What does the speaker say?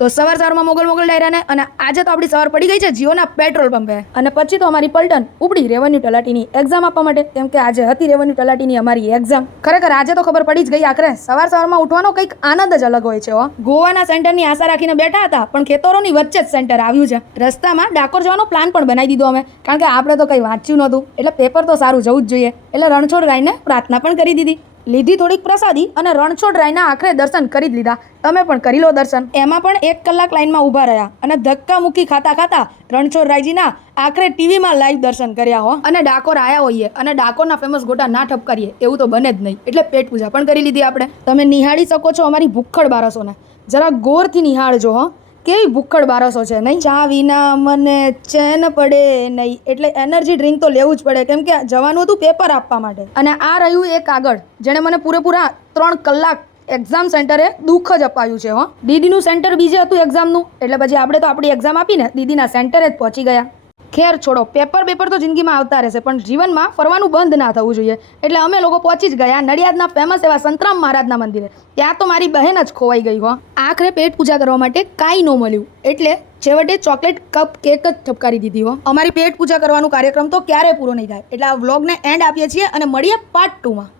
તો સવારમાં મોગલ ડાયરાને અને આજે તો આપણી સવાર પડી ગઈ છે જીઓના પેટ્રોલ પંપે અને પછી તો અમારી પલટન ઉપડી રેવન્યુ તલાટીની એક્ઝામ આપવા માટે, કેમ કે આજે હતી રેવન્યુ તલાટીની અમારી એક્ઝામ. ખરેખર આજે તો ખબર પડી જ ગઈ આખરે સવારમાં ઉઠવાનો કંઈક આનંદ જ અલગ હોય છે. ગોવાના સેન્ટરની આશા રાખીને બેઠા હતા, પણ ખેતરોની વચ્ચે જ સેન્ટર આવ્યું છે. રસ્તામાં ડાકોર જવાનો પ્લાન પણ બનાવી દીધો અમે, કારણ કે આપણે તો કંઈ વાંચ્યું નહોતું, એટલે પેપર તો સારું જવું જ જોઈએ. એટલે રણછોડ રાયને પ્રાર્થના પણ કરી દીધી, લીધી થોડીક પ્રસાદી અને રણછોડ રાયના આખરે દર્શન કરી જ લીધા. તમે પણ કરી લો દર્શન. એમાં પણ 1 કલાક લાઈનમાં ઊભા રહ્યા અને ધક્કા મુક્કી ખાતા રણછોડ રાયજીના આખરે ટીવીમાં લાઈવ દર્શન કર્યા હો. અને ડાકોર આયા હોઈએ અને ડાકોરના ફેમસ ગોટા ના ઠપકારીએ એવું તો બને જ નહીં, એટલે પેટ પૂજા પણ કરી લીધી આપણે. તમે નિહાળી શકો છો અમારી ભૂખડ બારસોને, જરા ગોરથી નિહાળજો હો, કેવી ભૂખડ બારસો છે નહીં. ચા વિના મને ચેન પડે નહીં, એટલે એનર્જી ડ્રિંક તો લેવું જ પડે, કેમ કે જવાનું હતું પેપર આપવા માટે. અને આ રહ્યું એક આગળ જેણે મને પૂરેપૂરા 3 કલાક એક્ઝામ સેન્ટરે દુઃખ જ અપાયું છે. દીદીનું સેન્ટર બીજે હતું એક્ઝામનું, એટલે પછી આપણે તો આપણી એક્ઝામ આપીને દીદીના સેન્ટરે જ પહોંચી ગયા. ખેર છોડો, પેપર તો જિંદગીમાં આવતા રહેશે, પણ જીવનમાં ફરવાનું બંધ ના થવું જોઈએ. એટલે અમે લોકો પહોંચી જ ગયા નડિયાદના ફેમસ એવા સંતરામ મહારાજના મંદિરે. ત્યાં તો મારી બહેન જ ખોવાઈ ગઈ હો. આખરે પેટ પૂજા કરવા માટે કાંઈ ન મળ્યું, એટલે છેવટે ચોકલેટ કપ કેક જ ઠપકારી દીધી હો. અમારી પેટ પૂજા કરવાનું કાર્યક્રમ તો ક્યારેય પૂરો નહીં થાય, એટલે આ વ્લોગને એન્ડ આપીએ છીએ અને મળીએ પાર્ટ 2 માં.